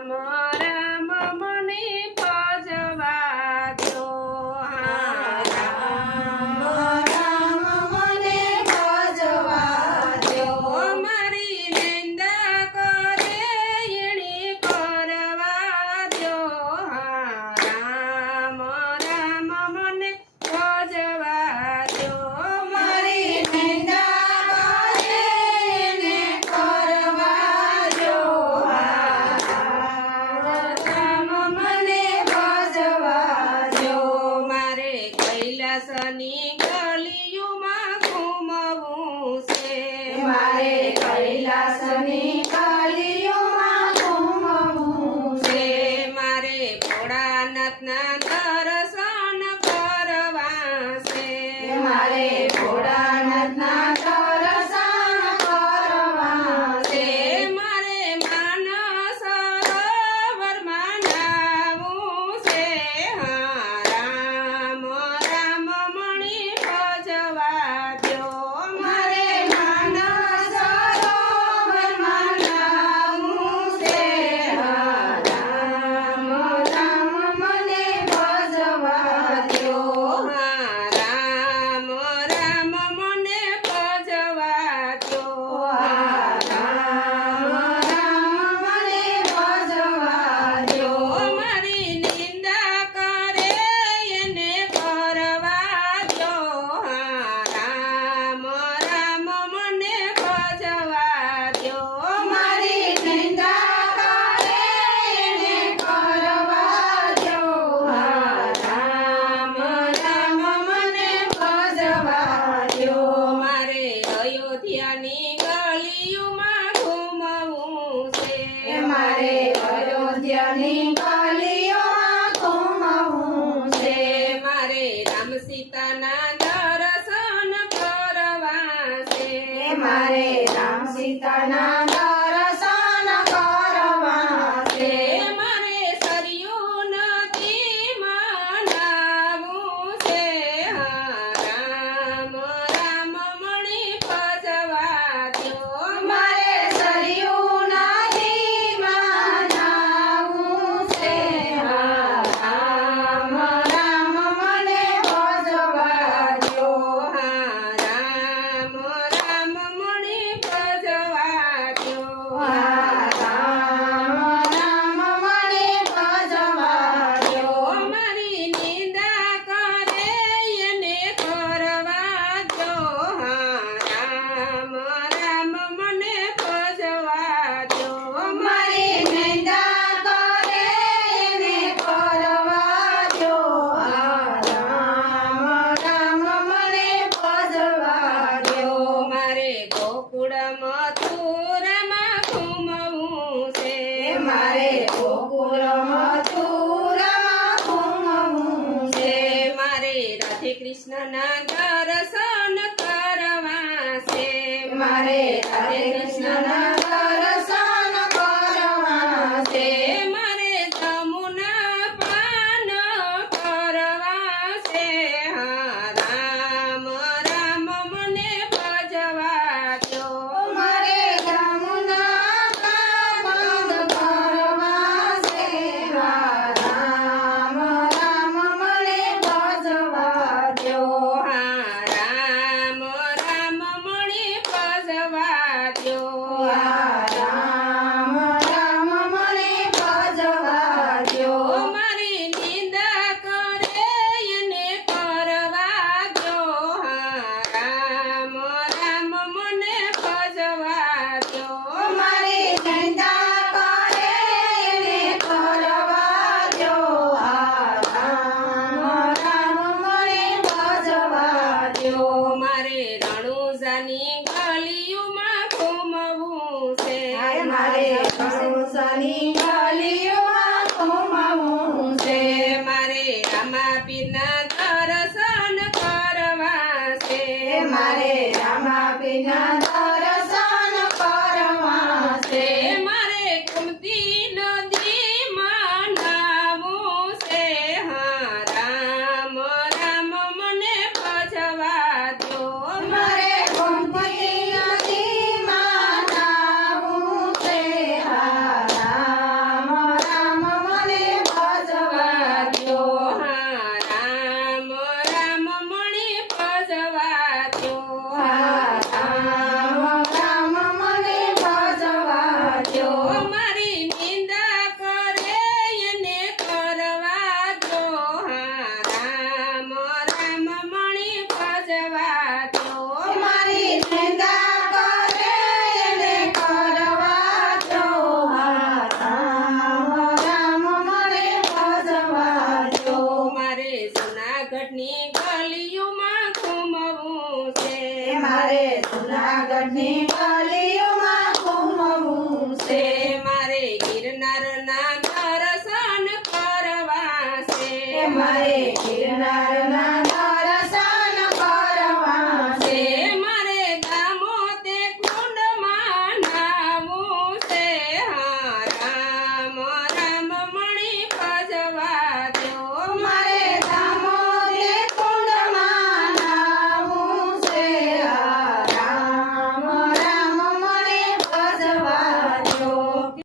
રામ મને ભજવા દ્યો રામ રામ મને ભજવા દ્યો મારી નિંદા કરે એણે કરવા દ્યો રામ રામ મને ભજવા દ્યો મારી નિંદા કરે એને કરવા દ્યો રામ મને ભજવા દ્યો મારે કૈલાસની ગલીઓમાં ઘૂમવું છે મારે કૈલાસની ગલીઓમાં ઘૂમવું છે મારે ભોળાનાથના દર્શન કરવા છે મારે ભોળાનાથના દર્શન કરવા છે મારે માનસ સરોવરમાં નાહવું છે રામ રામ મણી ભજવા દ્યો મારે માનસ સરોવરમાં નાહવું છે રામ રામ મને ભજવા દ્યો રામ રામ મને ભજવા દ્યો રામ રામ મને ભજવા દ્યો મારી નિંદા કરે એને કરવા દ્યો રામ રામ મને ભજવા દ્યો મારી નિંદા કરે એને કરવા દ્યો રામ રામ મને ભજવા દ્યો મારે અયોધ્યાની ગલીઓમાં ઘૂમવું છે મારે અયોધ્યાની ગલીઓમાં ઘૂમવું છે મારે રામ સીતાના દર્શન કરવા છે મારે રામ સીતાના દર્શન કરવા છે મારે સરયુ નદીમાં નાહવું છે રામ રામ મણી ભજવા દ્યો મારે સરયુ નદીમાં નાહવું છે ઘેરના દર્શન કરવા છે મારે